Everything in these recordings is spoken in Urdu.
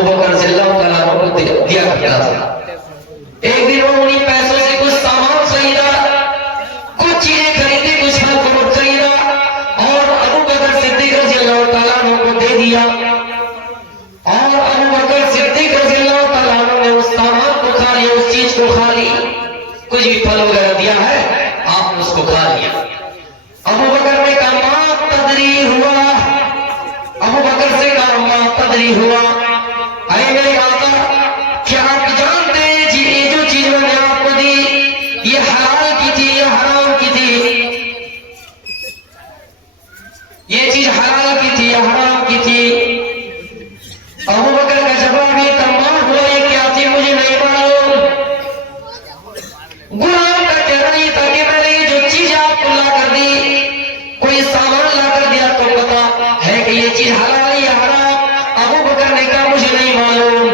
ابو بکر رضی اللہ تعالیٰ عنہ کو دیا کرتا تھا۔ ایک دن وہ انہی پیسوں سے کچھ سامان خریدا، کچھ چیزیں خریدی، کچھ پھل فروٹ خریدا اور ابو بکر صدیق رضی اللہ تعالیٰ عنہ کو دے دیا، اور ابو بکر صدیق رضی اللہ تعالیٰ عنہ نے اس سامان کو کھا لیا، اس چیز کو کھا لی، کچھ بھی پھل وغیرہ دیا ہے آپ نے اس کو کھا لیا۔ ابو بکر نے کہا ما تدری ہوا، ابو بکر سے کہا ما تدری ہوا، اے میرے آقا کیا آپ جانتے ہیں یہ جو چیز میں نے آپ کو دی یہ حلال کی تھی یا حرام کی تھی؟ یہ چیز حلال کی تھی یا حرام کی تھی؟ ابو بکر کا جواب یہ تمام ہوا یہ کیا تھی مجھے نہیں معلوم۔ غلام کا کہنا یہ تھا کہ میں نے یہ جو چیز آپ کو لا کر دی، کوئی سامان لا کر دیا تو پتا ہے کہ یہ چیز حلال یا حرام؟ ابو بکر نے کہا مجھے نہیں معلوم۔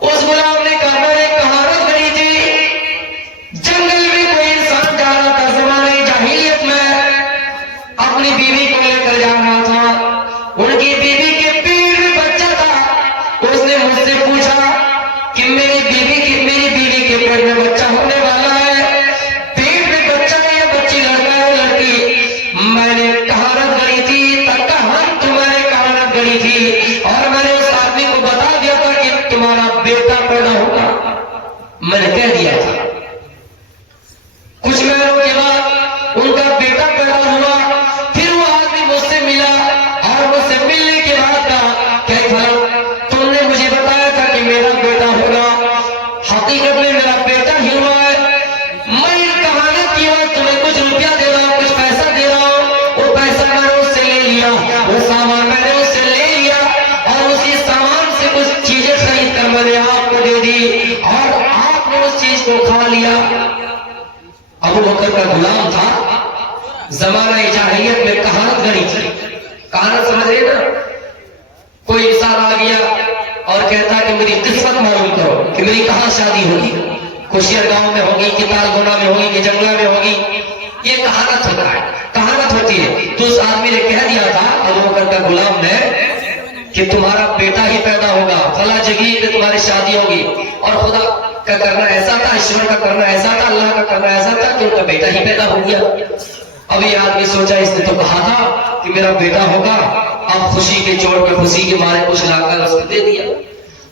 اس غلام نے کہا میں نے کہانت کری تھی، جنگل میں کوئی انسان جا رہا تھا زمانے جاہلیت میں، اپنی بیوی کو لے کر جا رہا تھا، ان کی بیوی کے پیٹ میں بچہ تھا، اس نے مجھ سے پوچھا کہ میری بیوی کے پیٹ میں بچہ ہونے والا ہے، پیٹ میں بچہ ہے یا بچی، لڑکا ہے لڑکی؟ میں نے کہانت کری تھی، کہانت تمہارے کہانت کری تھی، اور میں نے اس آدمی کو بتا دیا تھا کہ تمہارا بیٹا پیدا ہوگا، میں نے کہہ دیا تھا۔ کچھ مہینوں کے بعد ان کا بیٹا پیدا ہوا، پھر وہ آدمی مجھ سے ملا اور مجھ سے ملنے کے بعد کہا کہ تم نے مجھے بتایا تھا کہ میرا بیٹا ہوگا، حقیقت میں میرا بیٹا ہی ہوا ہے، میں کہانت کی بات تمہیں کچھ روپیہ دے رہا ہوں، کچھ پیسہ دے رہا ہوں، وہ پیسہ میں نے اس سے لے لیا، وہ سامان میں نے اس سے لے لیا، اور اسی سامان سے کچھ چیزیں خرید کر میں نے آپ کو دے دی اور آپ نے اس چیز کو کھا لیا۔ ابو بکر کا غلام تھا، زمانہ جاہلیت میں کہانت گری تھی، کہانت سمجھ رہے نا؟ کوئی انسان آ گیا اور کہتا کہ میری قسمت معلوم کرو کہ میری کہاں شادی ہوگی، خوشیر گاؤں میں ہوگی کہ تالگونا میں ہوگی کہ جنگلہ میں ہوگی، یہ کہانت ہوتا ہے، کہانت ہوتی ہے۔ تو اس آدمی نے کہہ دیا تھا ابو بکر کا غلام نے کہ تمہارا بیٹا ہی پیدا ہوگا، فلاں جگہ پہ تمہاری شادی ہوگی، اور خدا کا کرنا ایسا تھا، ایشور کا کرنا ایسا تھا، اللہ کا کرنا ایسا تھا کہ ان کا بیٹا ہی پیدا ہو گیا۔ اب یہ آدمی سوچا اس نے تو کہا تھا کہ میرا بیٹا ہوگا، اب خوشی کے چوٹ پہ خوشی کے مارے کچھ لا کر اس کو دے دیا،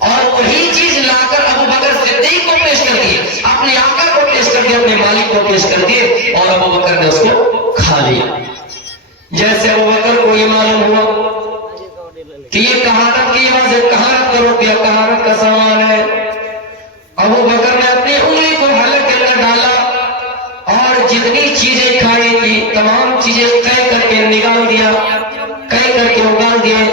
اور وہی چیز لا کر ابو بکر صدیق کو پیش کر دیے، اپنے آقا کو پیش کر دیا، اپنے مالک کو پیش کر دیے، اور ابو بکر نے اس کو کھا لیا۔ جیسے ابو بکر کو یہ معلوم ہوا کہ یہ کہانت کی واضح کہانت کا روپیہ کہانت کا سامان ہے، ابو بکر نے اپنی انگلی کو حلق کے اندر ڈالا اور جتنی چیزیں کھائی تھی تمام چیزیں قے کر کے نگال دیا، قے کر کے اگال دیے،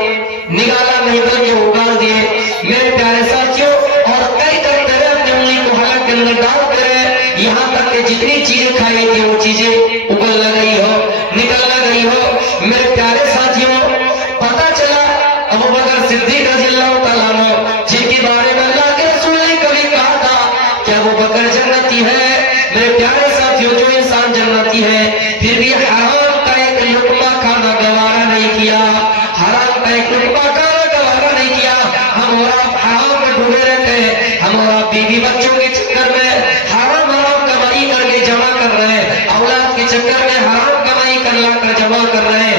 نگالا نہیں بلکہ اگال دیے میرے پیارے ساتھیوں، اور قے کرتے رہے اپنی انگلی کو حلق کے اندر ڈالتے رہے، یہاں تک کہ جتنی چیزیں کھائی تھی وہ چیزیں اگل نہ گئی ہو، نکل نہ گئی ہو۔ میرے پیارے ساتھیوں پتا چلا ابو بکر صدیق رضی اللہ تعالیٰ عنہ جن کے بارے میں اللہ کے رسول نے کبھی کہا تھا کہ ابو بکر جنتی ہے، میرے پیارے ساتھیوں جو انسان جنتی ہے پھر بھی حرام کا ایک لقمہ کھانا گوارا نہیں کیا، حرام کا ایک لقمہ کھانا گوارا نہیں کیا، ہم اور آپ حرام میں ڈوبے رہتے ہیں، ہم اور آپ بیوی بچوں کے چکر میں حرام کمائی کر کے جمع کر رہے ہیں، اولاد کے چکر میں حرام کمائی کر لا کر جمع کر رہے ہیں،